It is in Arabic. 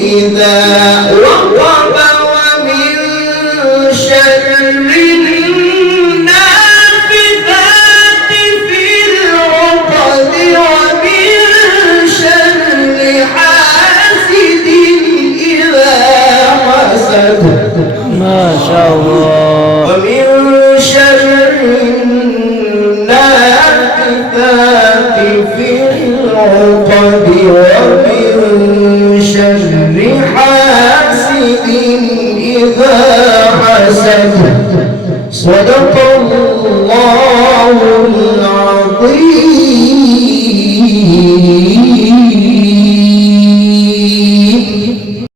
إذا وقب ومن شر النافثات في العقد ومن شر حاسد إذا حسد. ما شاء الله. ومن شر النافثات في العقد ومن شر حاسد إذا حسد. صدق الله العظيم.